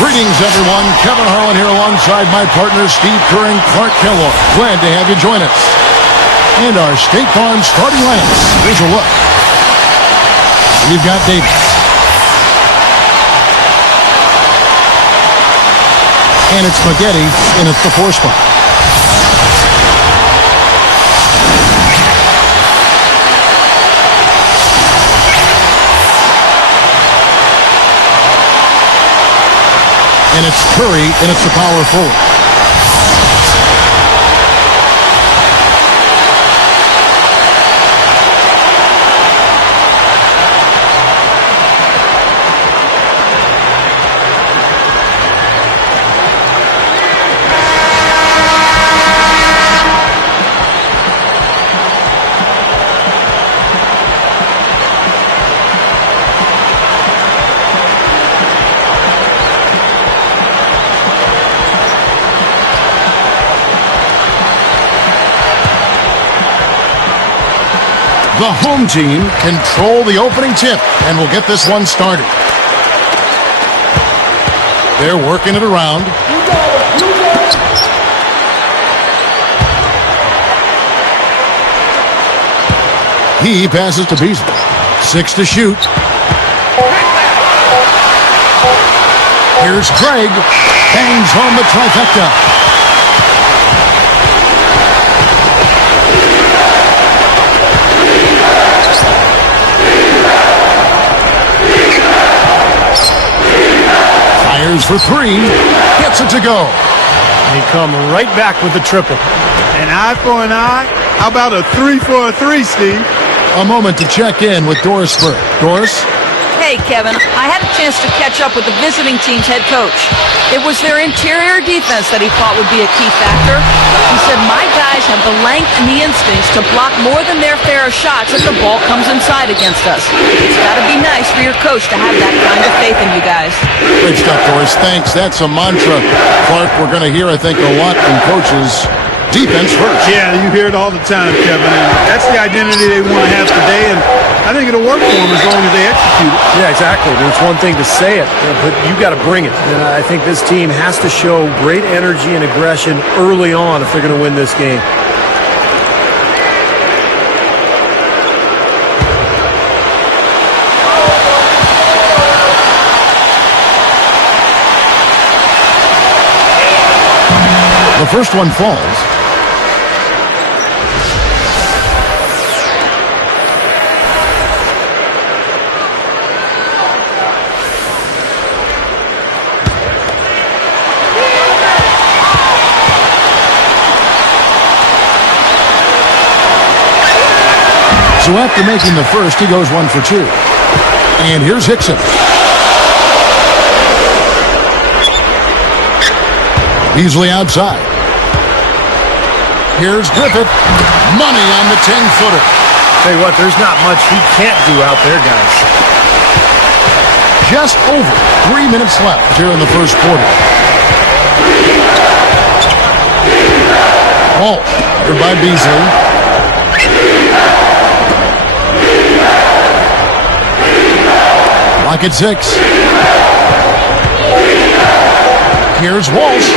Greetings, everyone. Kevin Harlan here alongside my partners Steve Kerr and Clark Kellogg. Glad to have you join us. And our State Farm starting lineups. Here's a look. We've got Davis. And it's Spaghetti in at the 4 spot. And it's Curry, and it's the power forward. The home team control the opening tip, and we'll get this one started. They're working it around. He passes to Beasley. 6 to shoot. Here's Craig. Bangs home the trifecta. Fires for 3. Gets it to go. They come right back with the triple. An eye for an eye? How about a 3 for a 3, Steve? A moment to check in with Doris Spur. Doris? Hey, Kevin. I had a chance to catch up with the visiting team's head coach. It was their interior defense that he thought would be a key factor. He said, my guys have the length and the instincts to block more than their fair of shots if the ball comes inside against us. It's got to be nice for your coach to have that kind of faith in you guys. Great stuff, Doris. Thanks. That's a mantra, Clark, we're going to hear, I think, a lot from coaches. Defense first. Yeah, you hear it all the time, Kevin. And that's the identity they want to have today, and I think it'll work for them as long as they execute it. Yeah, exactly. It's one thing to say it, but you got to bring it. And I think this team has to show great energy and aggression early on if they're going to win this game. The first one falls. So after making the first, he goes 1 for 2. And here's Hickson. Beasley outside. Here's Griffith. Money on the 10-footer. Tell you what, there's not much he can't do out there, guys. Just over 3 minutes left here in the first quarter. Ball covered by Beasley. Lock at 6. Here's Walsh.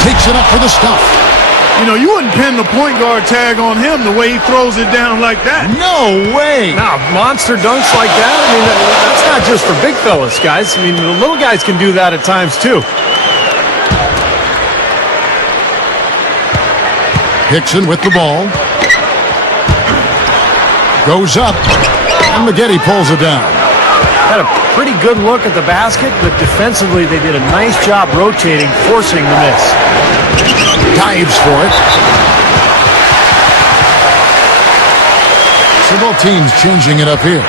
Takes it up for the stuff. You know, you wouldn't pin the point guard tag on him the way he throws it down like that. No way. Now, monster dunks like that, I mean, that's not just for big fellas, guys. I mean, the little guys can do that at times, too. Hickson with the ball. Goes up. And Spaghetti pulls it down. Had a pretty good look at the basket, but defensively they did a nice job rotating, forcing the miss. Dives for it. So both teams changing it up here.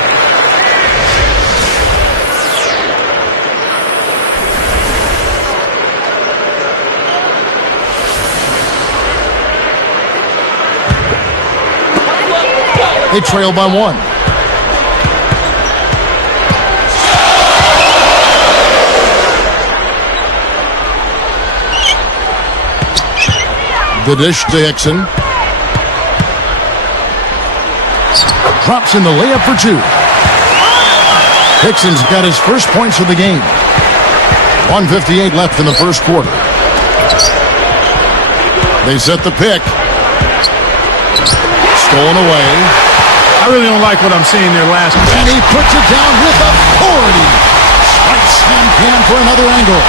They trail by 1. The dish to Hickson. Drops in the layup for 2. Hickson's got his first points of the game. 1:58 left in the first quarter. They set the pick. Stolen away. I really don't like what I'm seeing there last play. And he puts it down with authority. Strikes Sam Cam for another angle.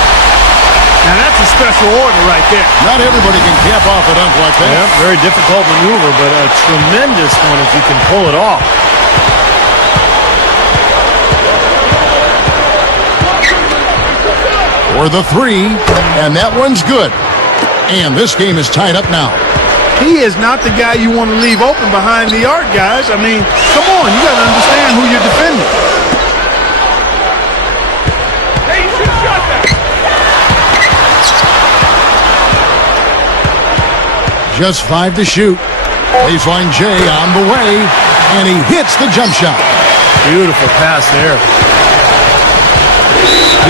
Now that's a special order right there. Not everybody can cap off a dunk like that. Yeah, very difficult maneuver, but a tremendous one if you can pull it off. For the three, and that one's good. And this game is tied up now. He is not the guy you want to leave open behind the arc, guys. I mean, come on, you got to understand who you're defending. Hey, you should have shot that. Just 5 to shoot. Baseline J on the way, and he hits the jump shot. Beautiful pass there.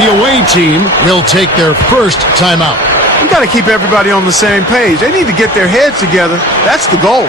The away team will take their first timeout. You got to keep everybody on the same page. They need to get their heads together. That's the goal.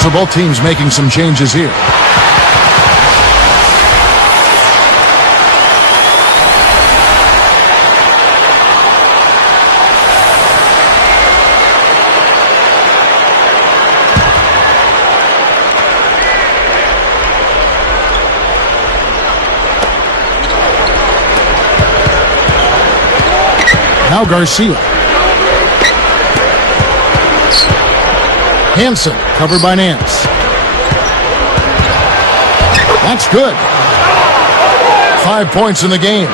So both teams making some changes here. Now Garcia. Hansen, covered by Nance. That's good. 5 points in the game.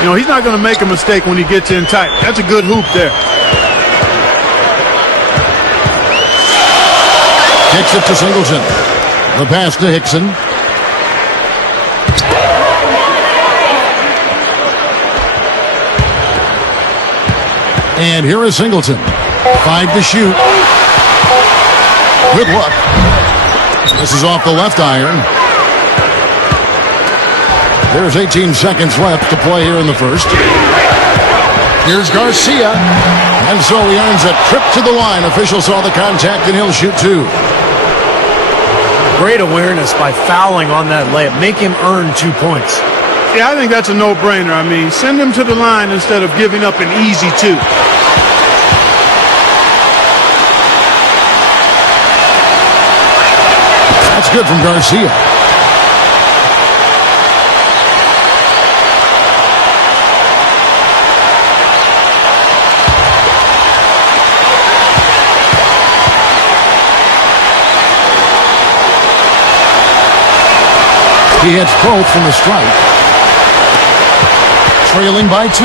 You know, he's not going to make a mistake when he gets in tight. That's a good hoop there. Kicks it to Singleton. The pass to Hickson. And here is Singleton. 5 to shoot. Good luck. This is off the left iron. There's 18 seconds left to play here in the first. Here's Garcia. And so he earns a trip to the line. Official saw the contact and he'll shoot 2. Great awareness by fouling on that layup. Make him earn 2 points. Yeah, I think that's a no-brainer. I mean, send him to the line instead of giving up an easy 2. That's good from Garcia. He hits both from the strike. Trailing by 2.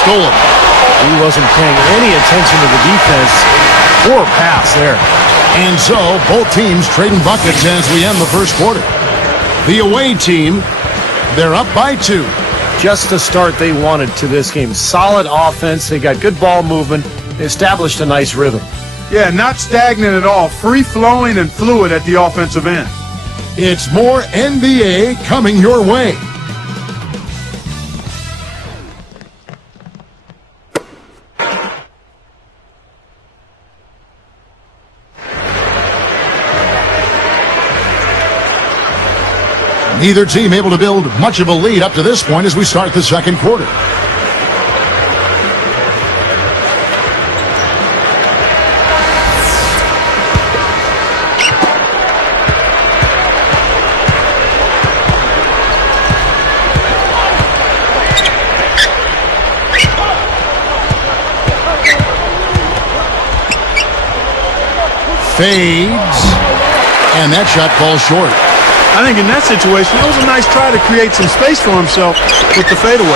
Stolen. He wasn't paying any attention to the defense. Poor pass there. And so both teams trading buckets as we end the first quarter. The away team, they're up by 2. Just the start they wanted to this game. Solid offense. They got good ball movement. They established a nice rhythm. Yeah, not stagnant at all. Free-flowing and fluid at the offensive end. It's more NBA coming your way. Neither team able to build much of a lead up to this point as we start the second quarter. Fades. And that shot falls short. I think in that situation, that was a nice try to create some space for himself with the fadeaway.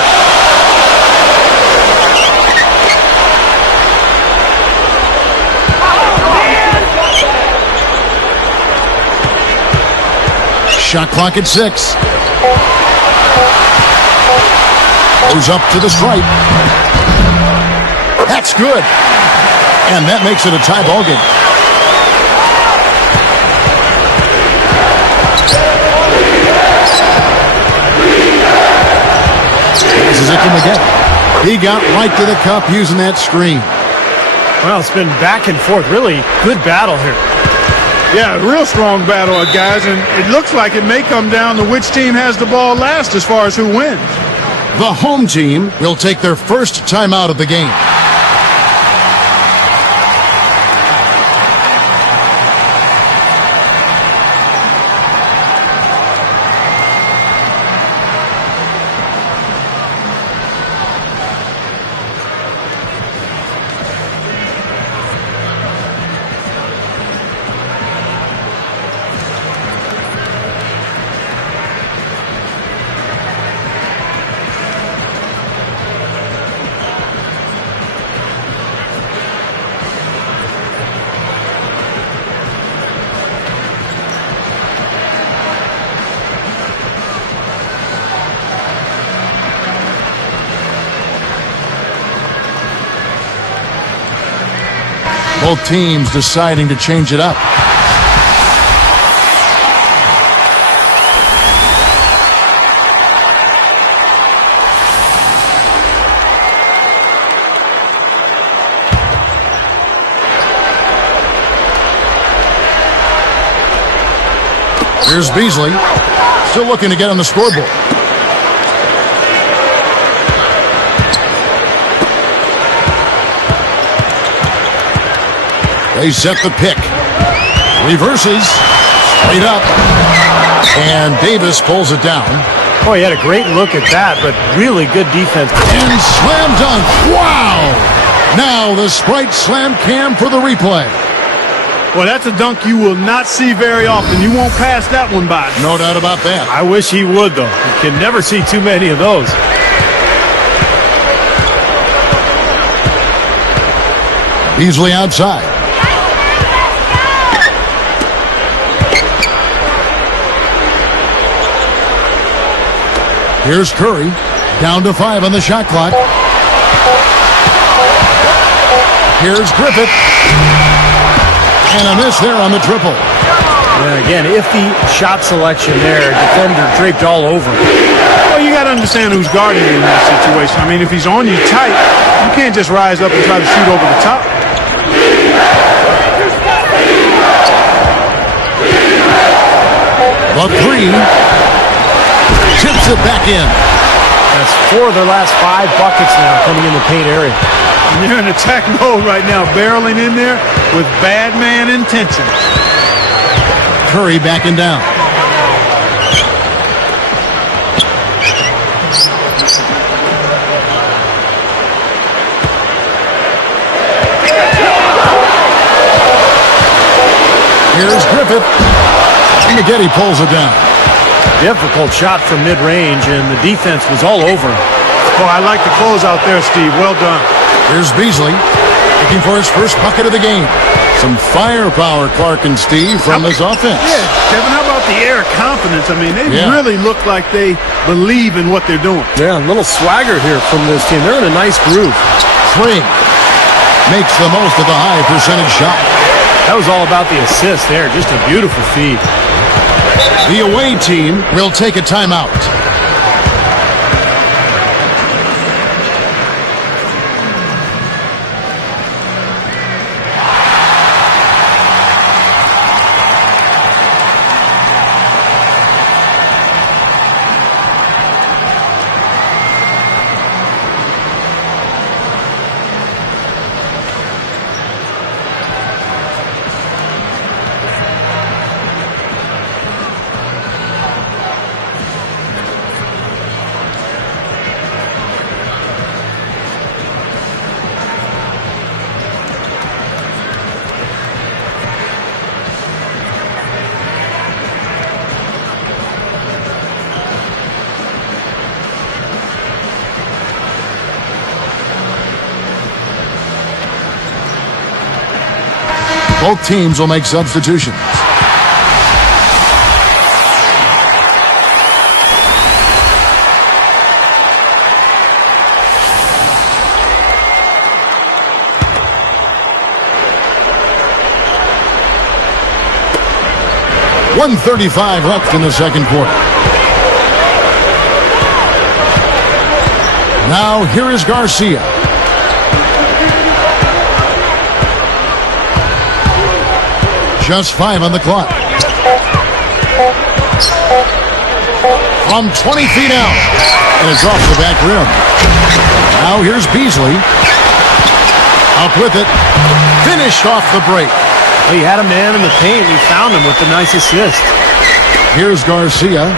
Shot clock at 6. Goes up to the stripe. That's good. And that makes it a tie ball game. This is it from again. He got right to the cup using that screen. Well, it's been back and forth. Really good battle here. Yeah, real strong battle, guys, and it looks like it may come down to which team has the ball last as far as who wins. The home team will take their first timeout of the game. Both teams deciding to change it up. Here's Beasley, still looking to get on the scoreboard. They set the pick. Reverses. Straight up. And Davis pulls it down. Boy, he had a great look at that, but really good defense. And slam dunk. Wow! Now the Sprite slam cam for the replay. Well, that's a dunk you will not see very often. You won't pass that one by. No doubt about that. I wish he would, though. You can never see too many of those. Beasley outside. Here's Curry, down to 5 on the shot clock. Here's Griffith. And a miss there on the triple. Yeah, again, iffy shot selection there. Defender draped all over him. Well, you got to understand who's guarding you in that situation. I mean, if he's on you tight, you can't just rise up and try to shoot over the top. The three. Tips it back in. That's 4 of their last 5 buckets now coming in the paint area. You're in attack mode right now, barreling in there with bad man intentions. Curry backing down. Here's Griffith. Maggette pulls it down. Difficult shot from mid-range, and the defense was all over him. Oh, I like the closeout there, Steve. Well done. Here's Beasley, looking for his first bucket of the game. Some firepower, Clark and Steve, from this offense. Yeah, Kevin, how about the air of confidence? I mean, they really look like they believe in what they're doing. Yeah, a little swagger here from this team. They're in a nice groove. Three. Makes the most of the high percentage shot. That was all about the assist there. Just a beautiful feed. The away team will take a timeout. Both teams will make substitutions. .135 left in the second quarter. Now here is Garcia. Just 5 on the clock. From 20 feet out. And it's off the back rim. Now here's Beasley. Up with it. Finished off the break. Well, he had a man in the paint. He found him with a nice assist. Here's Garcia.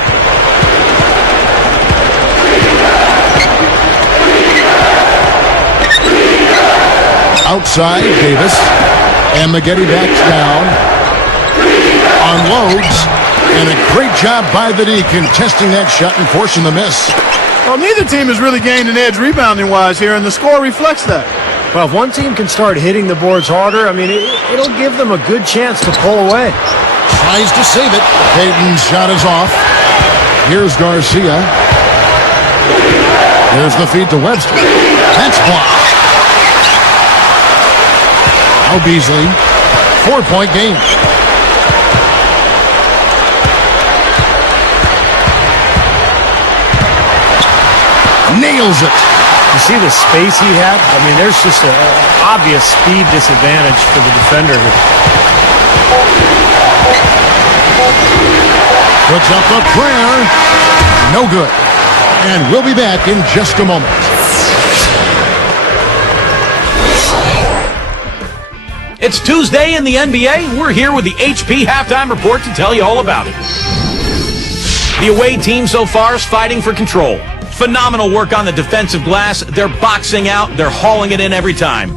Outside, Davis. And Maggette backs down. Unloads. And a great job by the D contesting that shot and forcing the miss. Well, neither team has really gained an edge rebounding-wise here, and the score reflects that. Well, if one team can start hitting the boards harder, I mean, it'll give them a good chance to pull away. Tries to save it. Payton's shot is off. Here's Garcia. There's the feed to Webster. That's blocked. Now Beasley. 4-point game. Nails it. You see the space he had? I mean, there's just an obvious speed disadvantage for the defender here. Puts up a prayer. No good. And we'll be back in just a moment. It's Tuesday in the NBA. We're here with the HP Halftime Report to tell you all about it. The away team so far is fighting for control. Phenomenal work on the defensive glass. They're boxing out. They're hauling it in every time.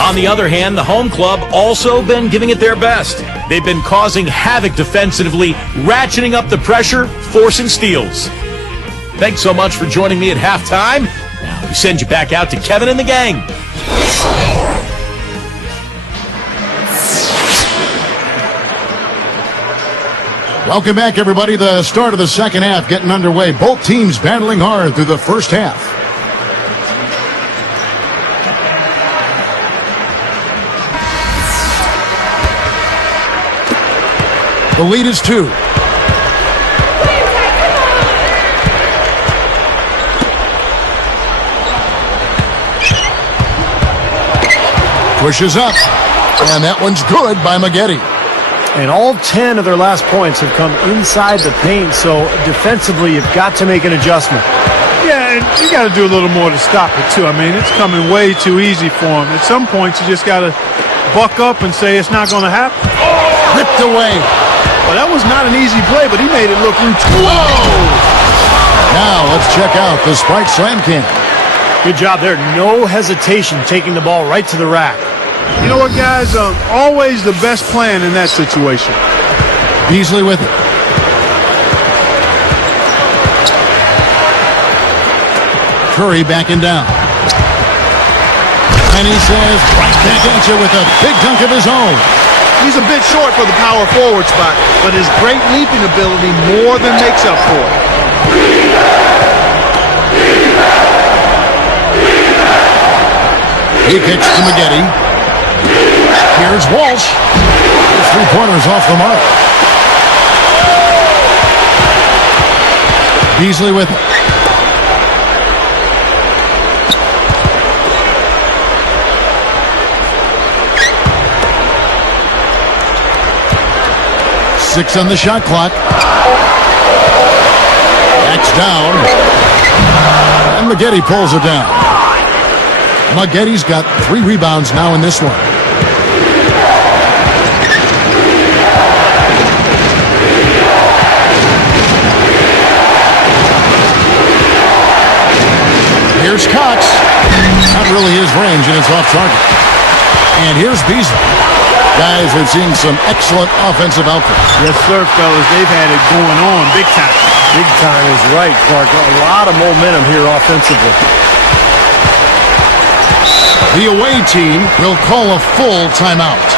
On the other hand, the home club also been giving it their best. They've been causing havoc defensively, ratcheting up the pressure, forcing steals. Thanks so much for joining me at halftime. Now we send you back out to Kevin and the gang. Welcome back, everybody. The start of the second half getting underway. Both teams battling hard through the first half. The lead is 2. Pushes up. And that one's good by Maggette. And all 10 of their last points have come inside the paint, so defensively you've got to make an adjustment. Yeah, and you got to do a little more to stop it, too. I mean, it's coming way too easy for him. At some points, you just got to buck up and say it's not going to happen. Ripped away. Well, that was not an easy play, but he made it look routine. Now let's check out the Sprite Slam Can. Good job there. No hesitation taking the ball right to the rack. You know what, guys? Always the best plan in that situation. Beasley with it. Curry backing down. And he says, right back at you with a big dunk of his own. He's a bit short for the power forward spot, but his great leaping ability more than makes up for it. He kicks to Maggette. Here's Walsh. His 3-pointers off the mark. Beasley with it. Six on the shot clock. Backs down. And Maggette pulls it down. Maggette's got 3 rebounds now in this one. Here's Cox. Not really his range, and it's off target. And here's Beasley. Guys are seeing some excellent offensive output. Yes, sir, fellas. They've had it going on big time. Big time is right, Clark. A lot of momentum here offensively. The away team will call a full timeout.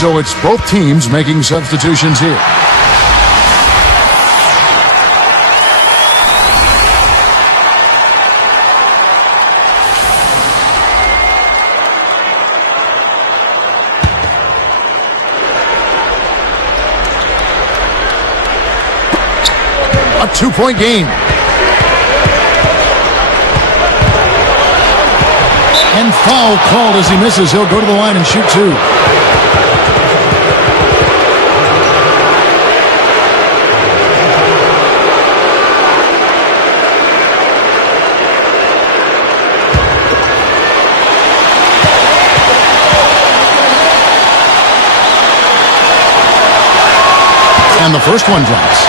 So it's both teams making substitutions here. A 2-point game. And foul called as he misses. He'll go to the line and shoot two. And the first one drops.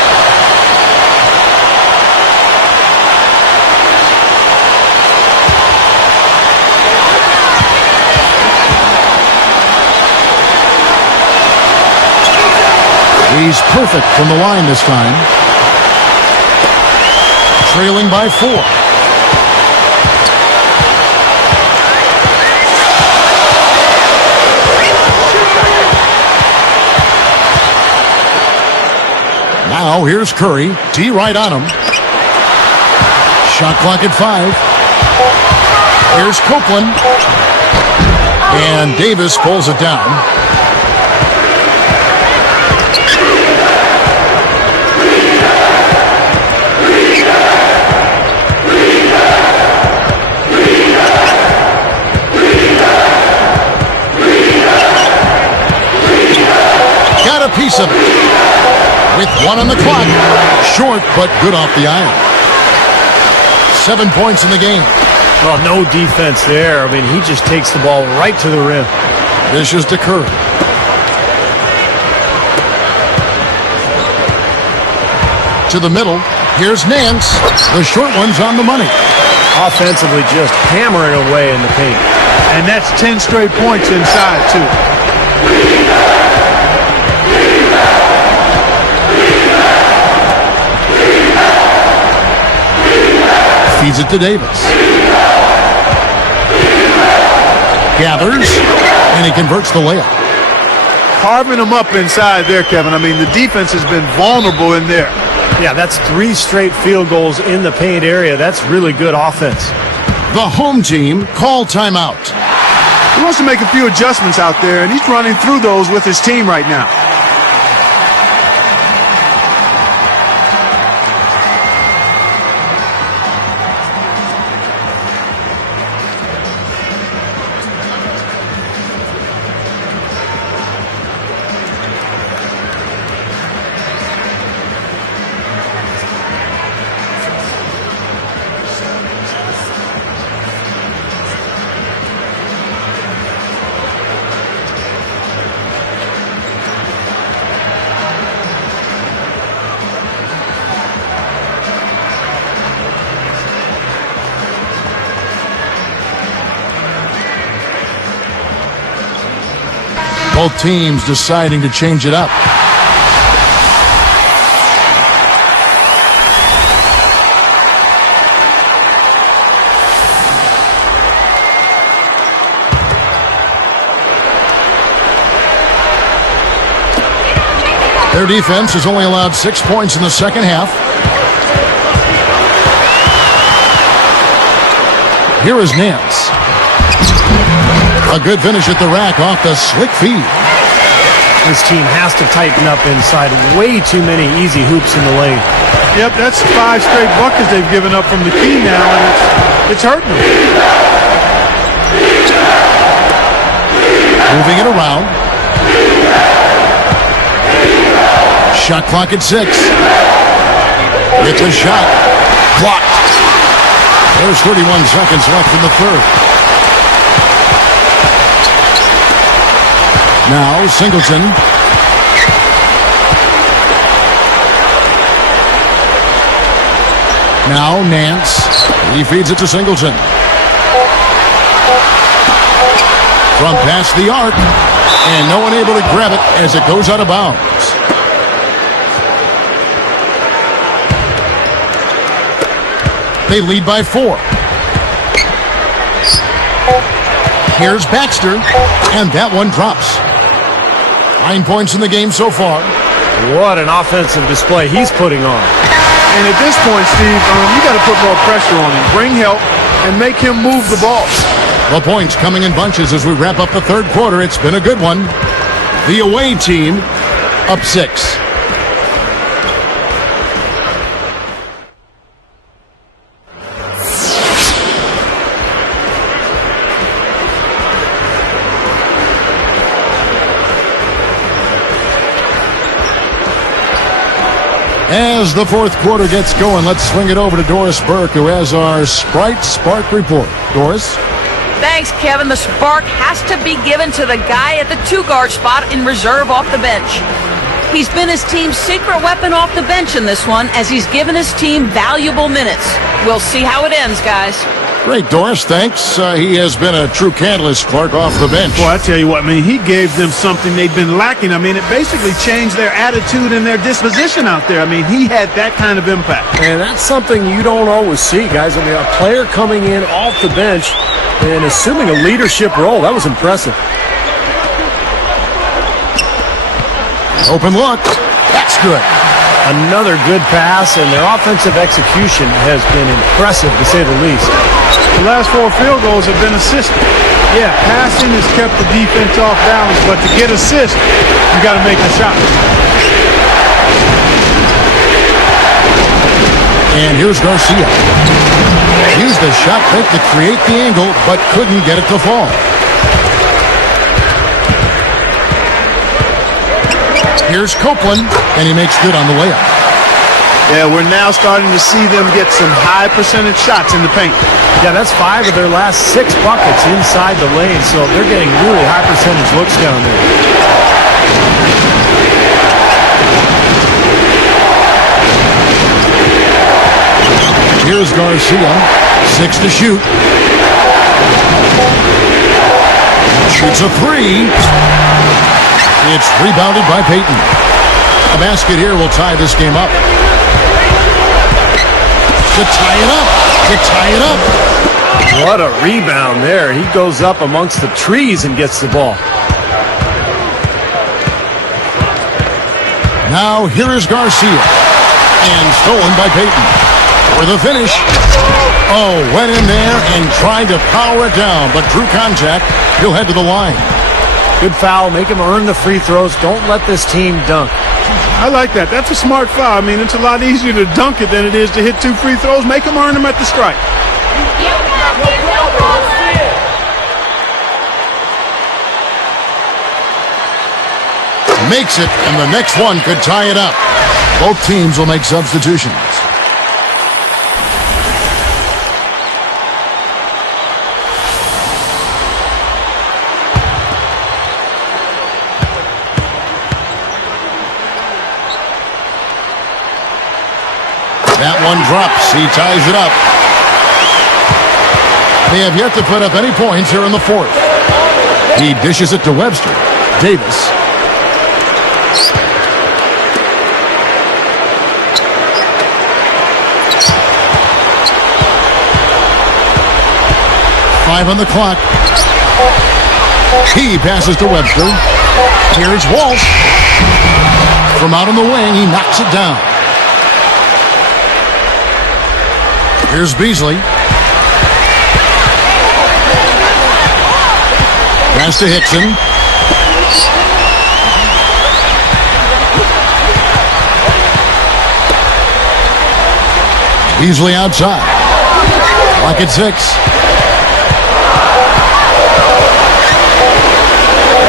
He's perfect from the line this time. Trailing by 4. Now here's Curry. D right on him. Shot clock at 5. Here's Copeland. And Davis pulls it down. Got a piece of it. With 1 on the clock. Short, but good off the iron. 7 points in the game. Well, no defense there. I mean, he just takes the ball right to the rim. This is to Curry. To the middle. Here's Nance. The short one's on the money. Offensively, just hammering away in the paint. And that's 10 straight points inside, too. Feeds it to Davis. Gathers, and he converts the layup. Carving them up inside there, Kevin. I mean, the defense has been vulnerable in there. Yeah, that's 3 straight field goals in the paint area. That's really good offense. The home team call timeout. He wants to make a few adjustments out there, and he's running through those with his team right now. Both teams deciding to change it up. Their defense has only allowed 6 points in the second half. Here is Nance. A good finish at the rack off the slick feed. This team has to tighten up inside. Way too many easy hoops in the lane. Yep, that's 5 straight buckets they've given up from the key now, and it's hurting them. Moving it around. Shot clock at 6. It's a shot. Blocked. There's 31 seconds left in the third. Now Singleton. Now Nance. He feeds it to Singleton. From past the arc. And no one able to grab it as it goes out of bounds. They lead by 4. Here's Baxter, and that one drops. 9 points in the game so far. What an offensive display he's putting on. And at this point, Steve, you got to put more pressure on him. Bring help and make him move the ball. The points coming in bunches as we wrap up the third quarter. It's been a good one. The away team up 6. As the fourth quarter gets going, let's swing it over to Doris Burke, who has our Sprite Spark report. Doris? Thanks, Kevin. The spark has to be given to the guy at the 2-guard spot in reserve off the bench. He's been his team's secret weapon off the bench in this one as he's given his team valuable minutes. We'll see how it ends, guys. Great, Doris. Thanks. He has been a true catalyst, Clark, off the bench. Boy, I tell you what, he gave them something they've been lacking. It basically changed their attitude and their disposition out there. He had that kind of impact. And that's something you don't always see, guys. A player coming in off the bench and assuming a leadership role. That was impressive. Open look. That's good. Another good pass, and their offensive execution has been impressive, to say the least. The last 4 field goals have been assisted. Yeah, passing has kept the defense off balance, but to get assists, you got to make the shot. And here's Garcia. Used the shot fake to create the angle, but couldn't get it to fall. Here's Copeland, and he makes good on the layup. Yeah, we're now starting to see them get some high percentage shots in the paint. Yeah, that's 5 of their last 6 buckets inside the lane, so they're getting really high percentage looks down there. Here's Garcia, 6 to shoot. Shoots a 3. It's rebounded by Payton. A basket here will tie this game up. To tie it up. To tie it up. What a rebound there. He goes up amongst the trees and gets the ball. Now here is Garcia. And stolen by Payton. For the finish. Oh, went in there and tried to power it down, but drew contact. He'll head to the line. Good foul. Make him earn the free throws. Don't let this team dunk. I like that. That's a smart foul. It's a lot easier to dunk it than it is to hit 2 free throws. Make them earn them at the strike. Makes it, and the next one could tie it up. Both teams will make substitutions. That one drops. He ties it up. They have yet to put up any points here in the fourth. He dishes it to Webster. Davis. Five on the clock. He passes to Webster. Here's Walsh. From out on the wing, he knocks it down. Here's Beasley. Pass to Hickson. Beasley outside. Clock at 6.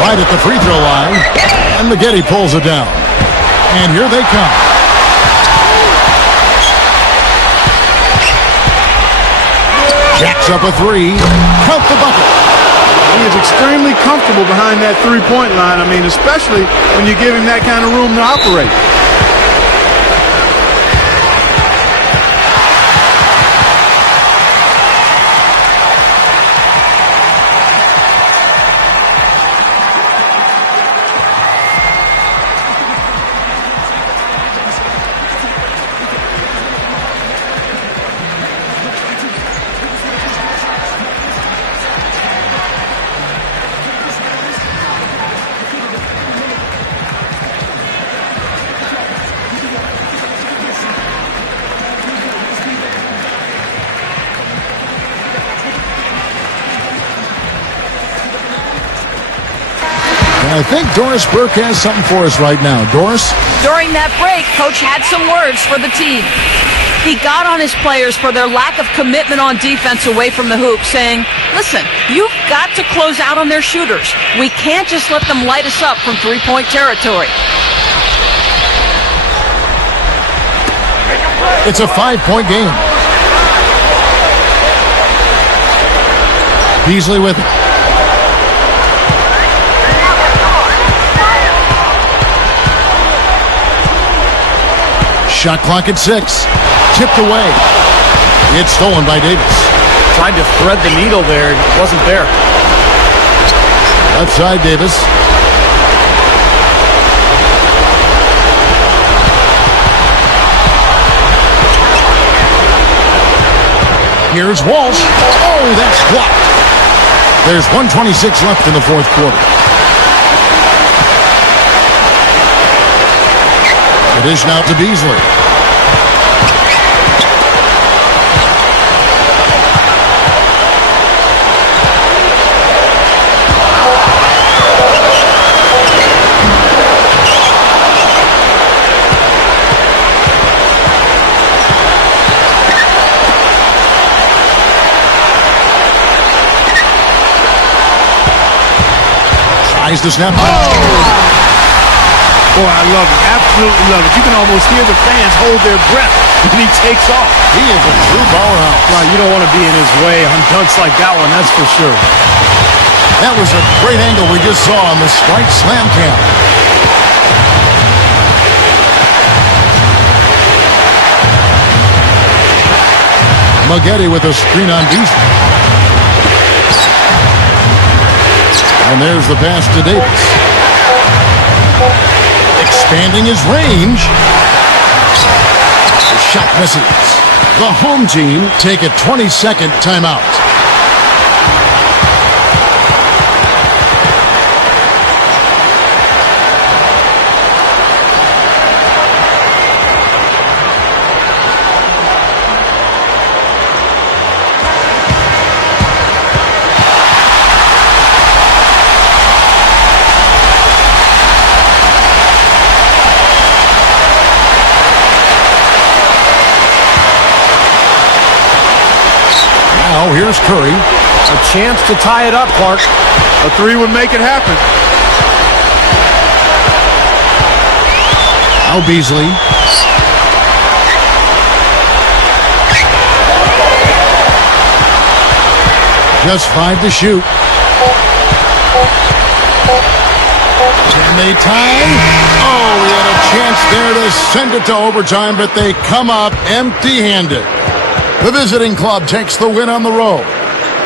Right at the free throw line. And Maggette pulls it down. And here they come. Jacks up a 3. Count the bucket. He is extremely comfortable behind that three-point line. I mean, especially when you give him that kind of room to operate. I think Doris Burke has something for us right now. Doris? During that break, Coach had some words for the team. He got on his players for their lack of commitment on defense away from the hoop, saying, listen, you've got to close out on their shooters. We can't just let them light us up from three-point territory. It's a 5-point game. Beasley with it. Shot clock at 6. Tipped away. It's stolen by Davis. Tried to thread the needle there. It wasn't there. Left side, Davis. Here's Walsh. Oh, that's blocked. There's 1:26 left in the fourth quarter. The dish now to Beasley. Tries to snap. Oh! Boy, I love it. Absolutely love it. You can almost hear the fans hold their breath when he takes off. He is a true powerhouse. Well, you don't want to be in his way on dunks like that one, that's for sure. That was a great angle we just saw on the Strike Slam Cam. Maggette with a screen on Beasley. And there's the pass to Davis. Expanding his range. The shot misses. The home team take a 20-second timeout. Now here's Curry. A chance to tie it up, Clark. A three would make it happen. Now Beasley. Just 5 to shoot. Can they tie? Oh, we had a chance there to send it to overtime, but they come up empty-handed. The visiting club takes the win on the road.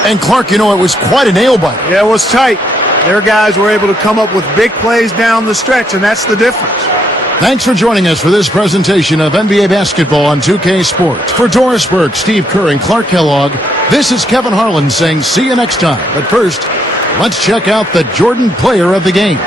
And Clark, you know, it was quite a nail-biter. Yeah, it was tight. Their guys were able to come up with big plays down the stretch, and that's the difference. Thanks for joining us for this presentation of NBA basketball on 2K Sports. For Doris Burke, Steve Kerr, and Clark Kellogg, this is Kevin Harlan saying see you next time. But first, let's check out the Jordan Player of the Game.